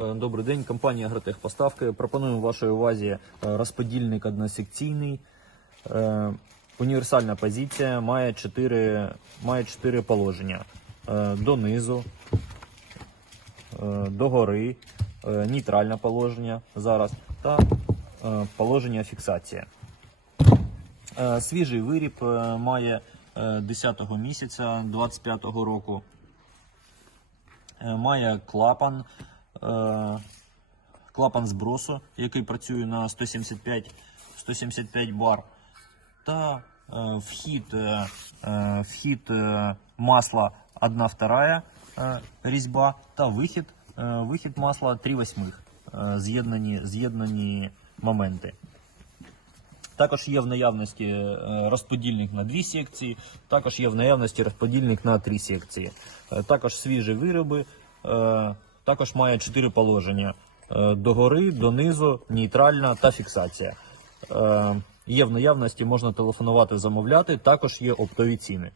Е, Добрий день, компанія Агротех Поставки. Пропонуємо вашій увазі е, розподільник односекційний. Е, Універсальна позиція має 4, має 4 положення. Донизу, догори, нейтральне положення зараз та положення фіксація. Свіжий виріб має 10 місяця 25 року. Має клапан, клапан збросу, який працює на 175, 175 бар. Та е, вхід, е, е, вхід е, масла 1 вторая е, різьба та вихід, е, вихід масла 3 восьмих. Е, з'єднані, з'єднані моменти. Також є в наявності е, розподільник на дві секції, також є в наявності розподільник на три секції. Е, Також свіжі вироби, е, також має чотири положення: е, догори, донизу, нейтральна та фіксація. Е, Є в наявності, можна телефонувати, замовляти, також є оптові ціни.